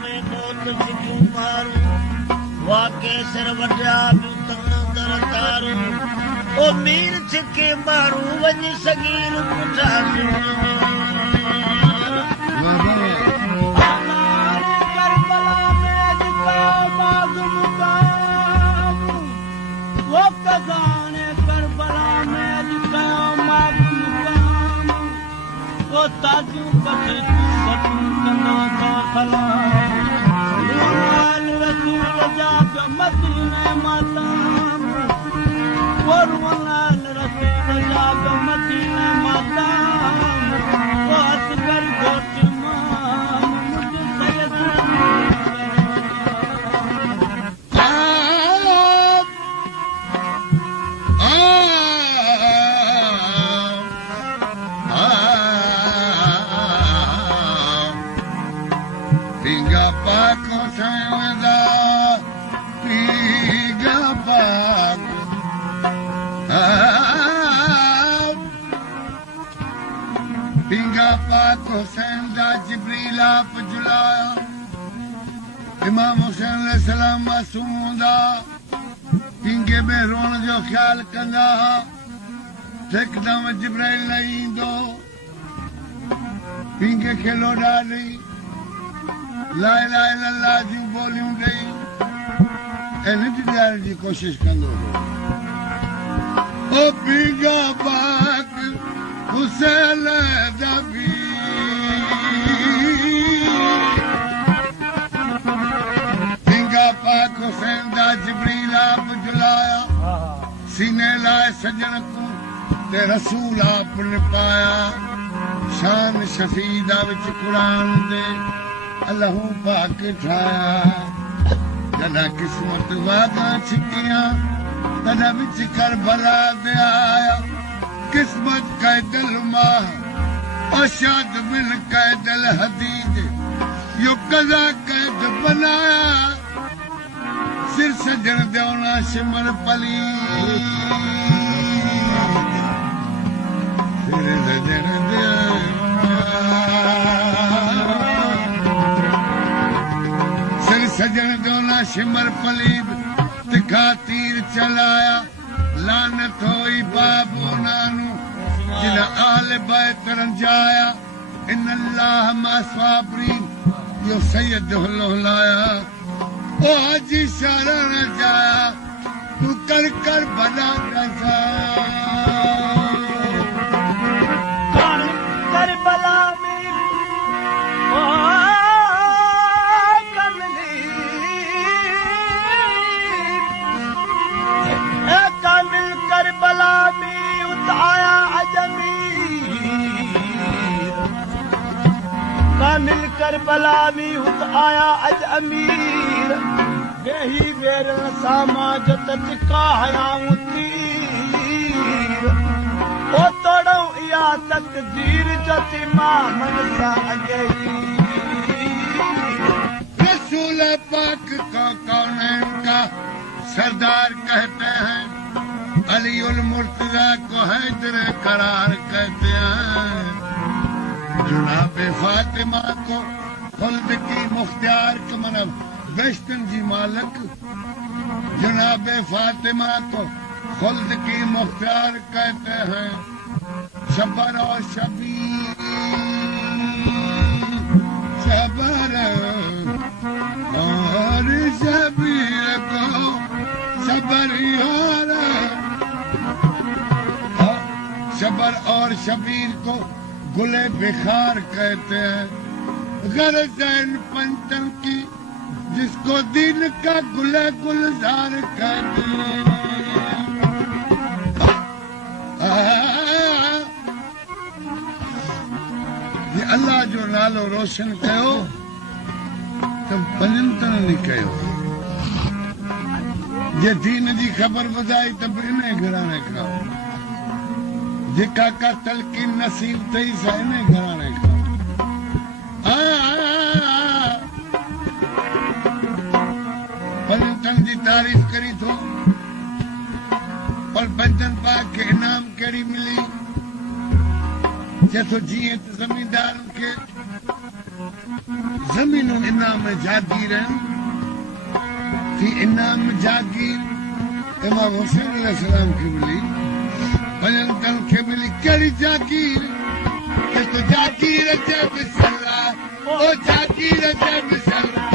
में मौत सिखूं मारूं वाके सिर वटिया पियो तन दर तारूं ओ मीर छिके मारूं वञी सगीर पुठा ताजू बटे तू कनो तो खला रसूल जा मदीने माता वरवलाल रसूल जा मदीने माता बात कर गोट मान मुझे सैयद हुसैन दा जिब्रील आप जुलाया इमाम हुसैन अलैहिस्सलाम मासूम हूंदा पिंगे में रोण जो ख्याल कंदा हिकदम जिब्राइल न ईंदो पिंगे खे लोॾा ॾेई ला इलाहा इल्लल्लाह जूं ॿोलियूं ॾेई ऐं नित ॾियारण जी कोशिश कंदो ओ पिंगा पाक हुसैन दा हुसैन दा जिब्रील आप जुलाया सीने लाए सजन को ते रसूल आप ने पाया शान शफी दा विच कुरान दे अल्लाह पाक ठाया जदा किस्मत वादा छिकिया तदा विच करबला दे आया किस्मत कैदल माह अशाद मिल कैदल हदीद यो कजा कैद बनाया सिर सजन देवना सिमर पली सिर सजन देवना सिमर पली तिखा तीर चलाया लानत होई बाबू नानू जिन आल बैत रंजाया इन अल्लाह मा साबरीन यो सैयद हुलाया ओ हाजी शरण जाया तू कर कर बना रजा करबला में ओ कमली ए कामिल करबला में उताया अजमीर कामिल करबला में उताया अजमीर यही वेर सामा जत टिकाया तीर ओ तोड़ो या तकदीर जत मामन सा अगई रसूल पाक को कौनैन का सरदार कहते हैं अली उल मुर्तजा को हैदर करार कहते हैं जनाब फातिमा को खुल्द की मुख्तियार को मतलब वेस्टर्न जी मालक जनाब फातिमा को खुल्द की मुख्तियार कहते हैं शबर और शबीर शबर और शबीर को शबर और शबीर को गुले बिखार कहते हैं गरज इन पंचन की जिसको दिन का गुले गुलजार कहते हैं ये अल्लाह जो नालो रोशन कयो तो पंजन नहीं कयो जे दीन जी खबर ॿुधाई त बि इन घराणे खां जेका का तलकीन नसीब थई सा इन घराणे खां पंजन जी तारीफ़ करी थो पर पंजन पाक खे इनाम कहिड़ी मिली चए थो जीअं त ज़मींदारनि खे ज़मीनों इनाम जागीर थी इनाम जागीर इमाम हुसैन अलैहिस्सलाम खे मिली पंजनि खे मिली कहिड़ी जागीर के तो जागीर जब सला ओ जागीर जब सला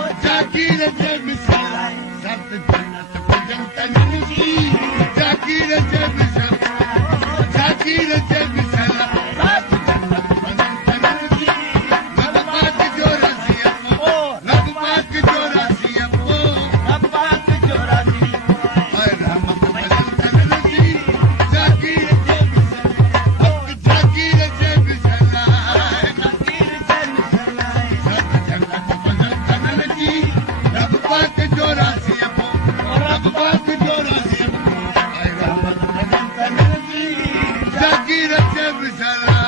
ओ जागीर जब सला सत जन्नत जंतन की जागीर जब सला जागीर जब सला सत जन्नत जंतन की रब पाक जो राज़ी अपो रब पाक जो राज़ी अपो रब पाक जो राज़ी हाय रहमत जंतन की जागीर जब सला हक जागीर जब सला जागीर जब सला सत जन्नत जंतन की रब पाक जो राज़ी अपो रब पाक जो राज़ी अपो हाय रहमत जंतन की जागीर जब सला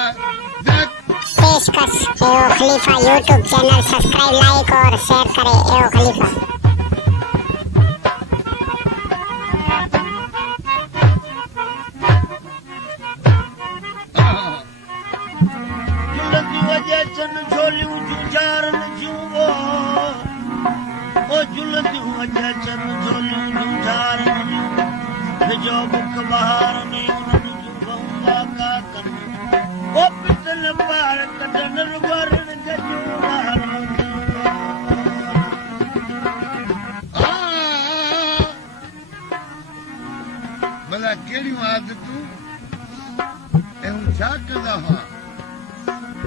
पेशकश एओ खलीफा यूट्यूब चैनल सब्सक्राइब लाइक और शेयर करें एओ खलीफा जुलंदियूं अॼु अचनि झोलियूं जूं ॼारनि जूं ओ जुलंदियूं अॼु अचनि झोलियूं जूं ॼारनि जूं विझो बुख बहार में उन्हनि जूं बहूं वाका कनि ओ पितल पार कढनि रुॻरनि गजूं भला कहिड़ियूं आदतूं ऐं छा कंदा हुआ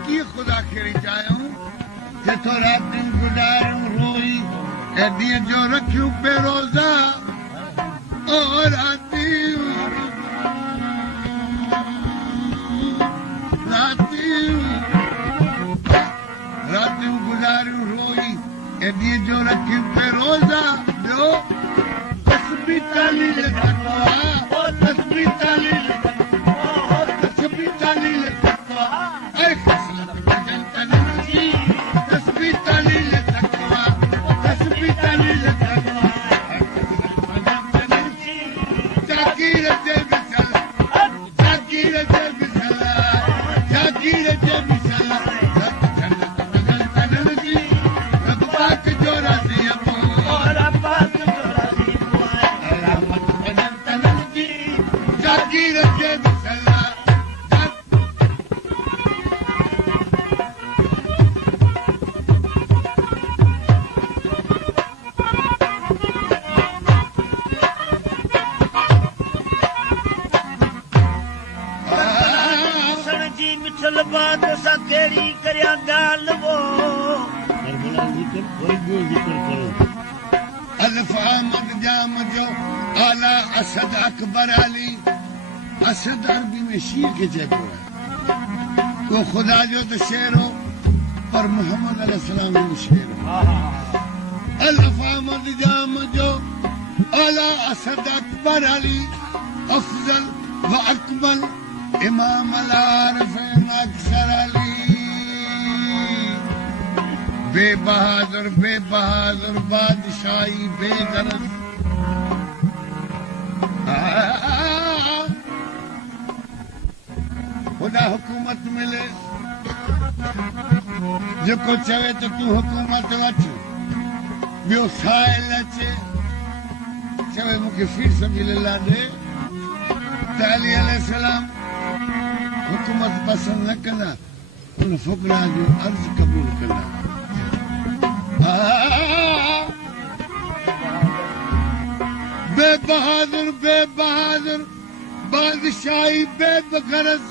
कीअं ख़ुदा खे चाहियूं जेको रातियूं गुज़ारियूं रोई ऐं ॾींहं जो रखियूं बेरोज़ा ओ रातियूं गुज़ारियूं रोई ऐं ॾींहं जो रखियूं बेरोज़ा ॿियो तस्बीह तालील तक़वा ओ तस्बीह तालील तक़वा ओ तस्बीह तालील तक़वा ऐ खसलत जंतन की तस्बीह तालील तक़वा तस्बीह तालील तक़वा जागीर जब सला जागीर जब सला जागीर जब सला जन्नत जंतन की रब पाक जो राज़ी अपो रब पाक जो राज़ी रहमत जंतन की जागीर जब सला ॾिसण जी मिठल बात सां कहिड़ी करियां ॻाल्हि वो अल्फ अहमद जाम जो आला असद अकबर अली असद अरबी में शीर के चइबो आहे वो खुदा जो तो शेर हो पर मोहम्मद अलैहिस्सलाम जो शेर हो अल्फ अहमद जाम जो आला असद अकबर अली अफजल व अकमल इमाम अल-आरिफीन अक्सर अली बेबहादुर बेबहादुर बादशाही बेगरज खुदा हुकूमत मिले जेको चवे तो तू हुकूमत वठ ॿियो साहिल अचे चवे मूंखे फी सबिलिल्लाह ॾे त अली अलैहिस्सलाम हुकूमत पसंदि न कंदा उन फुकरा जो अर्ज़ क़बूल कंदा बेबहादुर बेबहादुर बादशाही बेबगरज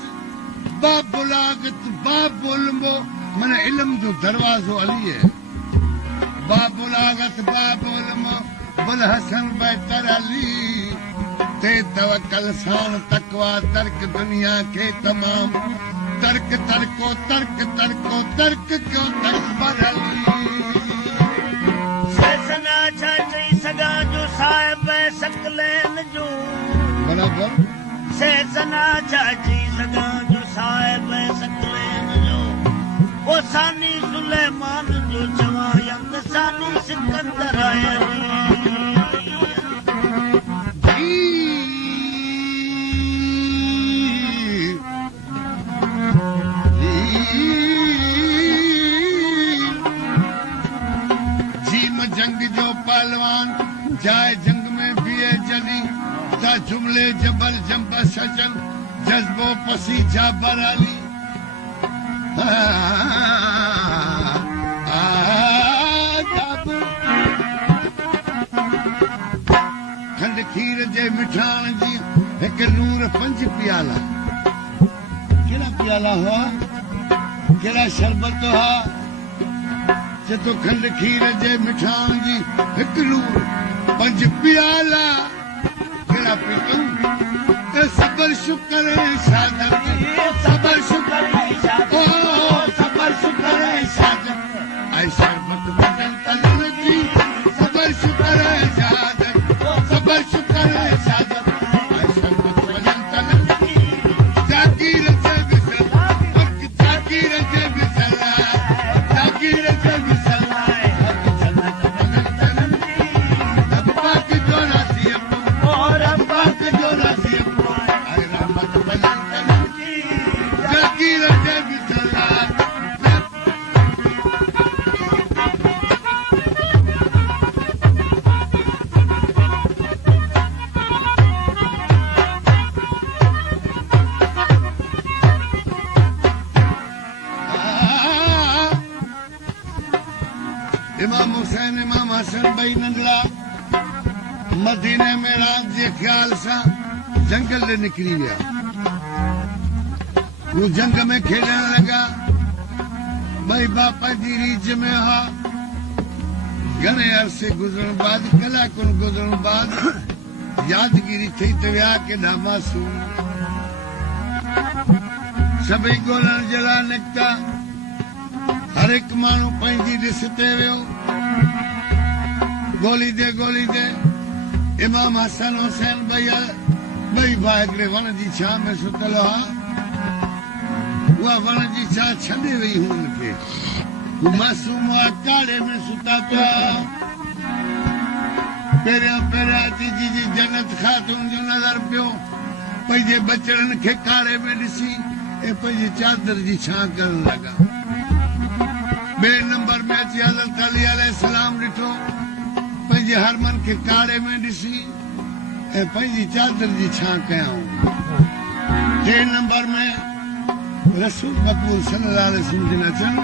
बाबुलागत बाबुलमो मन इल्म जो दरवाज़ो अली है बाबुलागत बाबुलमो बुल हसन बेहतर अली ते तवक्कल सां तकवा तर्क दुनिया के तमाम तर्क तर्को तर्क तर्को तर्क क्यों तकबर अली सना छा चई सघां जो साहिब सकलैन जो बराबर सना छा चई सघां जो साहिब सकलैन जो ओ सानी सुलेमान जो चवां यंग सानी सिकंदर आहे जुमले जबल जंब सजन जज्बो पसी जाबर अली खंड खीर जे मिठाण जी हिक नूर 5 प्याला केड़ा प्याला हुआ केड़ा शरबत हुआ जे तो खंड खीर जे मिठाण जी हिक नूर 5 प्याला केड़ा पीतूं सबर शुक्र है सादत सबर शुक्र है सादत ओ सबर शुक्र है सादत आई शरबत बदन तलन जी सबर शुक्र है सादत सबर शुक्र है सादत आई शरबत बदन तलन जी जागीर से बिसला वक्त जागीर से बिसला जागीर से बिसला जन्नत बदन तलन जी अब्बा की जोरा सी और अब्बा की जोरा सी इमाम हुसैन इमाम हसन भाई नंदला मदीने में रात जे ख्याल सा जंगल ले निकली गया वो जंग में खेलने लगा भाई बापा जी रीच में हा घणे अरसे गुजरण बाद कलाकुन गुजरण बाद यादगिरी थी तो विया के मासूम सभई ॻोल्हण जे लाइ निकिता हर एक माण्हू पंहिंजी ॾिस ते वियो ॻोल्हींदे इमाम हसन हुसैन भैया ॿई भाउ हिकिड़े वण जी छां में सुतल हुआ उहा वण जी छां छॾे वई हुन खे मासूम हुआ काड़े में सुता पिया पहिरियां अची जी जन्नत ख़ातून जो नज़र पियो पंहिंजे बचड़नि खे काड़े में ॾिसी ऐं पंहिंजी चादर जी छां करण लॻा ॿिए नंबर में अची हज़रत अली अलैहिस्सलाम ॾिठो पंहिंजे हरमन खे काड़े में ॾिसी ऐं पंहिंजी चादर जी छां कयाऊं टे नंबर में रसूल मक़बूल सल्लल्लाहु अलैहि वसल्लम जिन अचनि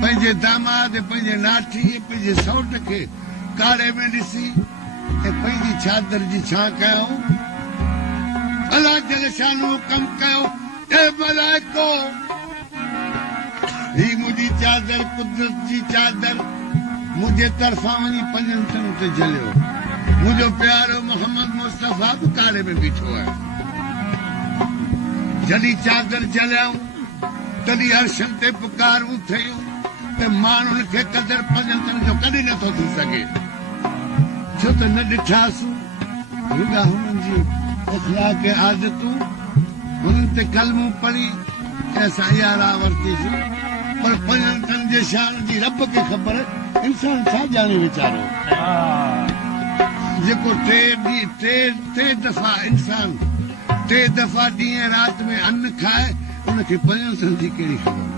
पंहिंजे दामाद पंहिंजे नाठी पंहिंजे सौट खे काड़े में ॾिसी ऐं पंहिंजी चादर जी छां कयाऊं अलाह जल शानो कम कयो ए मलाइको ही मुंहिंजी चादर कुदरत जी चादर मुंहिंजे तरफ़ां वञी 5 मिंटनि ते झलियो मुंहिंजो प्यारो मोहम्मद मुस्तफ़ा बि काड़े में बीठो आहे जॾहिं चादर झलियाऊं तॾहिं अर्शनि ते पुकारूं थियूं त माण्हुनि खे क़दुरु 5 मिंटनि जो कॾहिं नथो थी सघे छो त न ॾिठासूं रुॻा हुननि जी अख़लाक़ आदतूं हुननि ते कलमूं पढ़ी ऐं असां इहा राह वरितीसीं पर 5 मिंटनि जे शान जी रब खे ख़बर इंसान छा ॼाणे वीचारो जेको टे दफ़ा इंसान 3 दफ़ा ॾींहं राति में अन्न खाए उनखे 5 मिंटनि जी कहिड़ी ख़बर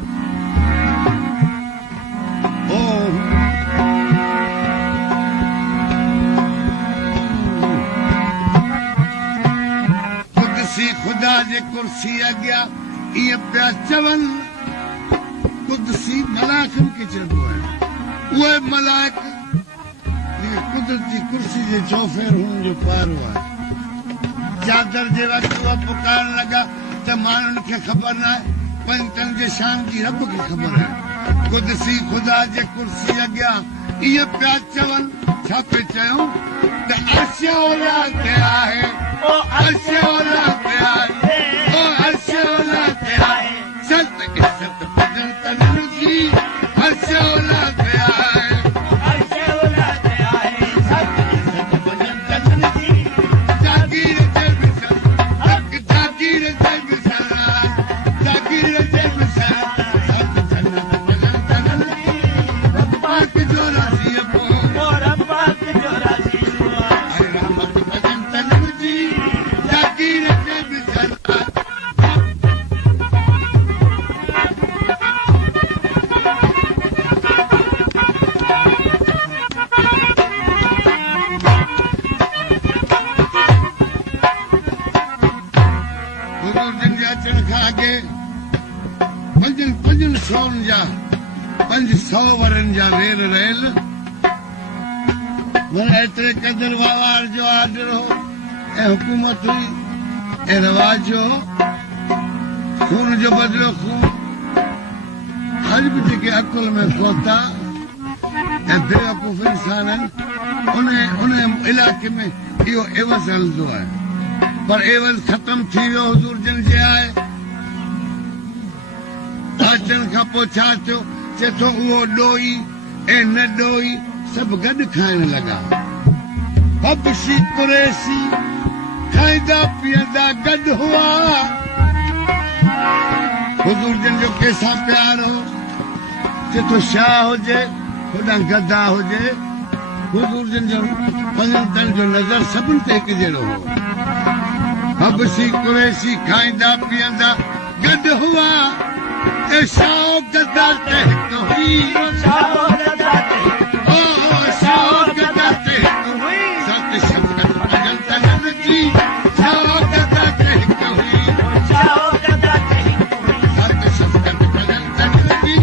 खुदा जे कुर्सी अॻियां इहे पिया चवनि कुदसी मलाइकनि खे चइबो आहे उहे मलाइक कुदरत जी कुर्सी जे चौफेर हुननि जो पारो आहे चादर जे वक़्तु उहा पुकारण लॻा त माण्हुनि खे ख़बर न आहे 5 मिंटनि जे शान जी रब खे ख़बर आहे कुदसी खुदा जे कुर्सी अॻियां इहे पिया चवनि छा पिया चयूं त अर्श औलाद ते आहे ओ अर्श औलाद ते आहे ओ अर्श औलाद ते आहे सत इज़त बदन तन जी अर्श औलाद ते आहे अर्श औलाद ते आहे सत इज़त बदन तन जी जागीर ते बिसर हक जागीर ते बिसर जागीर ते बिसर सत जन्नत बदन तन जी रब्बा की जो राज़ी हो और रब्बा की जो राज़ी हो रहमत बदन तन जी जागीर ते अचण खां अॻे पंजनि सौनि जा 500 वरनि जा रेल रहियल मन एतिरे क़दुरु वहिंवार जो आर्डर हो ऐं हुकूमत हुई ऐं रवाज जो खून जो बदिलो खून अॼु बि जेके अकुल में खोता ऐं बेवकूफ़ इंसान आहिनि उन इलाइक़े में इहो एवज़ हलंदो आहे पर एवज़ ख़तम थी वियो हुज़ूर जन जे आहे अचण खां पोइ छा थियो चए थो उहो ॾोही ऐं न ॾोही सभु गॾु खाइण लॻा हबशी कुरैशी खाईंदा पीअंदा गॾु हुआ हुज़ूर जन जो कंहिंसां प्यार हो चए थो शाह हुजे होॾां गदा हुजे हुज़ूर जन जो पंजनि जो नज़र सभिनि ते हिकु जहिड़ो हो हबशी कुरैशी खाईंदा पीअंदा गॾु हुआ ऐं शाह गदा ते हिकु हुई शाह गदा ते हिकु हुई सत शफ़क़त पंजनि तननि जी शाह गदा ते हिकु हुई सत शफ़क़त पंजनि तननि जी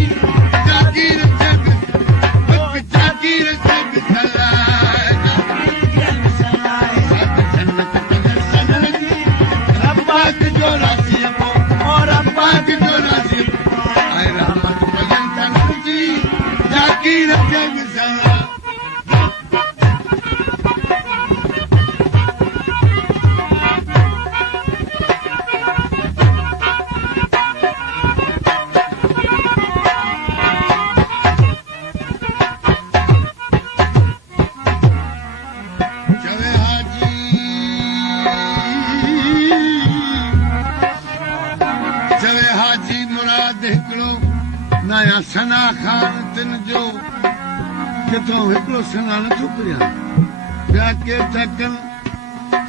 जागीर जग सलाए सत जन्नत पंजनि तननि जी रब्बाक जो राज़ी और रब्बाक जो राज़ी ऐं रहमत पंजनि तननि जी जागीर जग सलाए सना खान तिन जो किथों हिकिड़ो सना नथो करियां ॿिया केर था कनि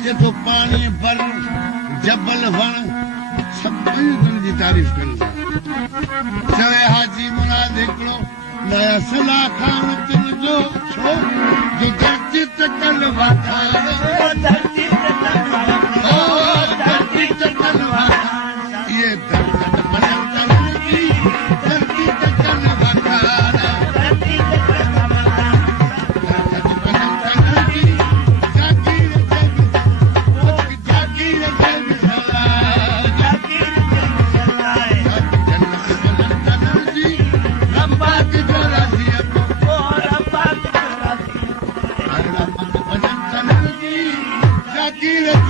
किथों पाणी भर जबल वण सभु पंहिंजनि जी तारीफ़ कनि था चवे हाजी मुराद हिकिड़ो नया सना खान तिन जो छो जो धरती ते कल वखान ये दर्द पंजनि जी धरती ते Get it.